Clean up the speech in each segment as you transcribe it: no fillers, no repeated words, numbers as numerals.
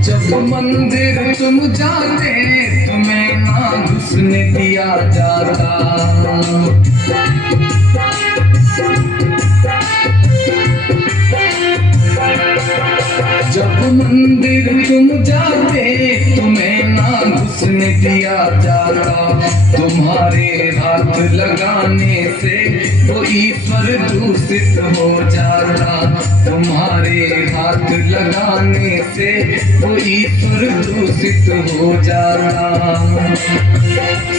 जब मंदिर तुम जाते तुम्हें ना घुसने दिया जाता। जब मंदिर तुम जाते तुम्हें ना घुसने दिया जाता। तुम्हारे हाथ लगाने से वो ईश्वर दूषित हो जाता। तुम्हारे हाथ लगाने से वो ईश्वर दूषित हो जाता।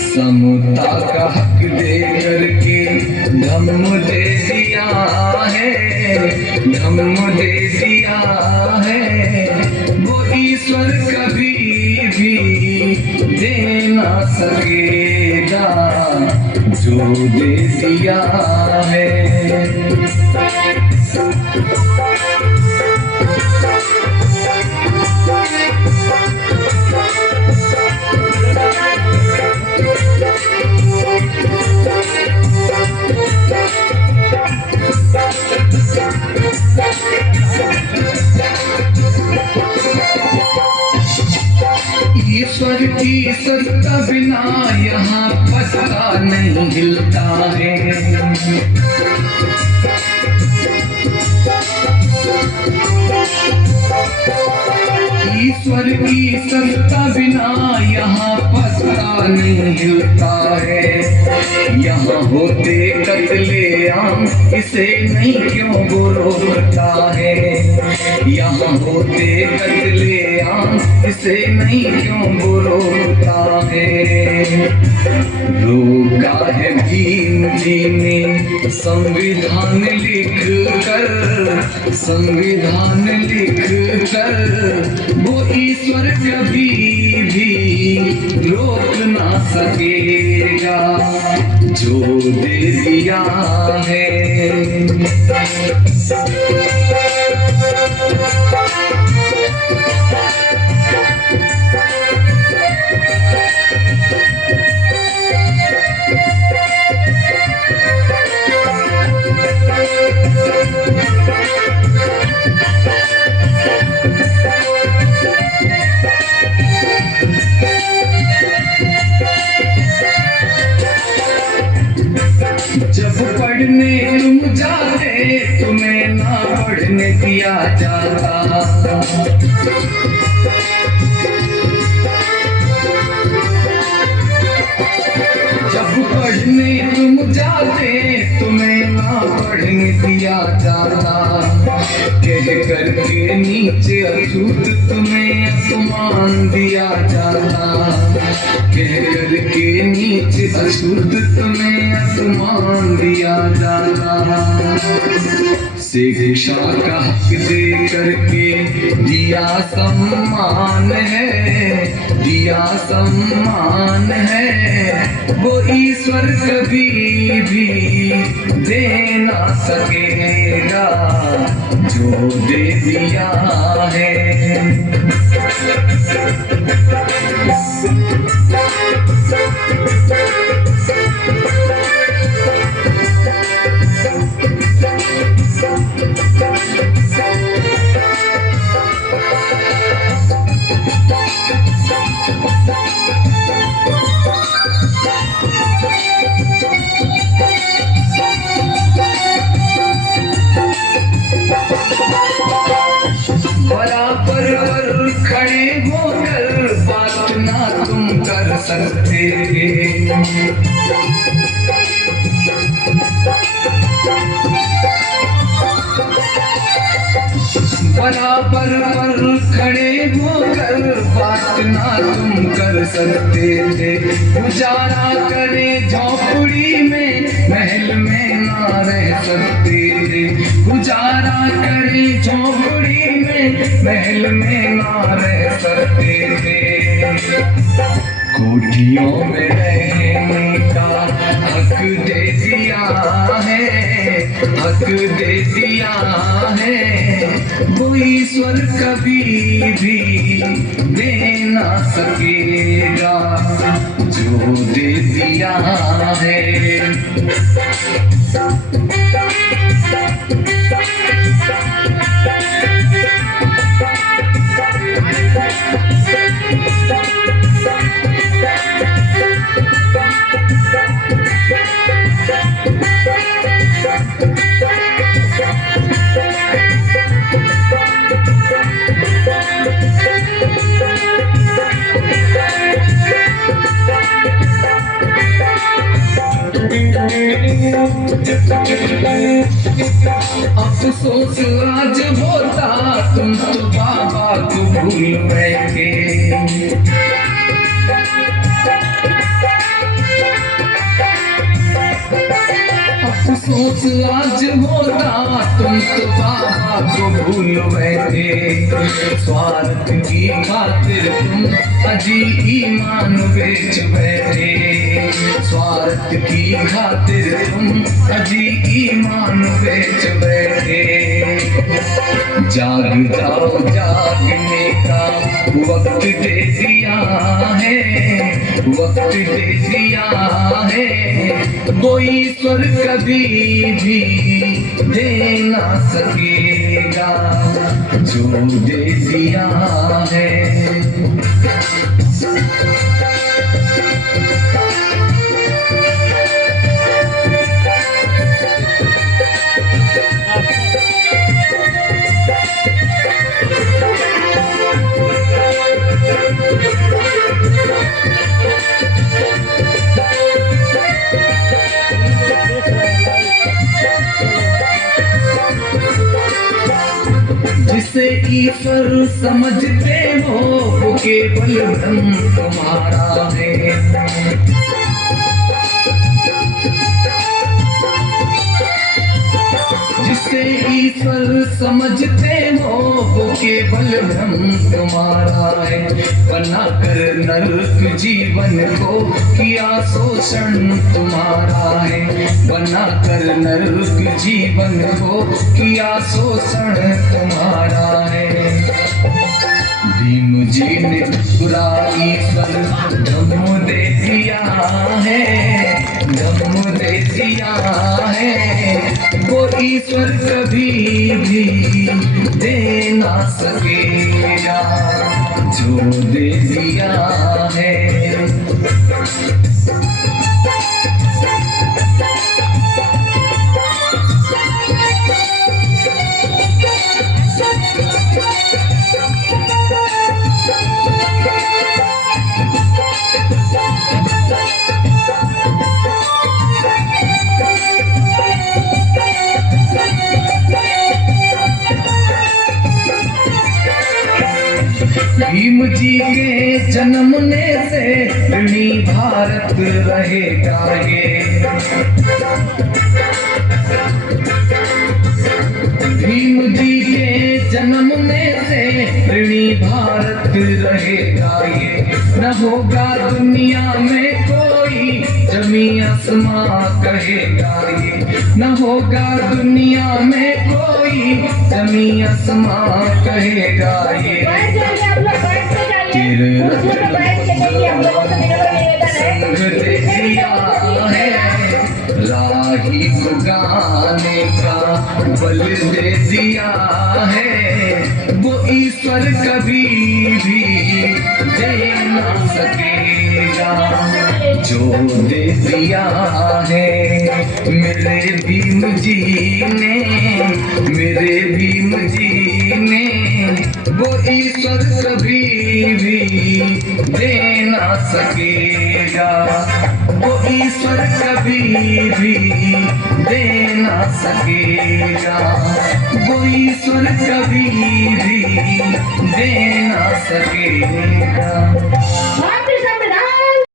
समता का हक दे करके धम्म दे दिया है, धम्म दे दिया है। वो ईश्वर कभी भी दे ना सकेगा जो दे दिया है। ईश्वर की सत्ता बिना यहाँ पत्ता नहीं हिलता है। ईश्वर की सत्ता बिना यहाँ पत्ता नहीं हिलता है। यहाँ होते कत्लेआम इसे नहीं क्यों वो रोकता है। यहाँ होते कत्लेआम इसे नहीं क्यों वो रोकता है। रोका है भीम जी ने संविधान लिख कर, संविधान लिख कर। वो ईश्वर कभी भी रोक ना सकेगा जो दे दिया है। जब पढ़ने तुम जाते तुम्हें ना पढ़ने दिया जाता। जब पढ़ने तुम जाते तुम्हें ना पढ़ने दिया जाता। कह करके नीचे अछूत तुम्हें अपमान दिया जाता। कह करके नीचे अछूत तुम्हें अपमान दिया जाता। शिक्षा का हक दे करके दिया सम्मान है, दिया सम्मान है। वो ईश्वर कभी भी दे ना सकेगा जो दे दिया है। बराबर पर खड़े होकर बात ना तुम कर सकते थे। बराबर पर खड़े होकर बात ना तुम कर सकते थे। गुजारा करे झोपड़ी में महल में ना रह सकते थे। गुजारा करे झोपड़ी में महल में ना रह सकते कोठियों में रहने का हक दे दिया है, हक दे दिया है, वो ईश्वर कभी भी दे ना सकेगा जो दे दिया है। अफसोस आज होता तुम तो बाबा को भूल बैठे, अफसोस आज होता तुम तो बाबा को भूल बैठे। स्वार्थ की खातिर तुम अजी ईमान बेच बैठे, स्वार्थ की खातिर तुम अजी ईमान बेच बैठे। जाग जाओ, जागने का वक्त दे दिया है, वक्त दे दिया है, वो ईश्वर कभी भी दे ना सकेगा जो दे दिया है। जिसे ईश्वर समझते हो वो केवल भ्रम तुम्हारा है, जिसे ईश्वर समझते हो वो केवल भ्रम तुम्हारा है। बनाकर नरक जीवन को किया शोषण तुम्हारा है, बनाकर नरक जीवन को किया शोषण तुम्हारा है। भीम जी ने पूरा ईश्वर धम्म दे दिया है, धम्म दे दिया है, वो ईश्वर कभी भी दे ना सकेगा जो दे दिया है। भीम जी के जन्मने से ऋणी भारत रहेगा ये, भीम जी के जन्मने से ऋणी भारत रहेगा ये। न होगा दुनिया में कोई जमी आसमां कहेगा ये, न होगा दुनिया में कोई जमी आसमां कहेगा ये। तेरे संग दे दिया है, राही को गाने का बल दे दिया है, वो ईश्वर कभी भी दे ना सकेगा जो दे दिया है। मेरे भीम जी ने, मेरे भीम जी ने, वो ईश्वर कभी भी दे ना सकेगा, वो ईश्वर कभी भी दे ना सकेगा, वो ईश्वर कभी भी दे ना सकेगा।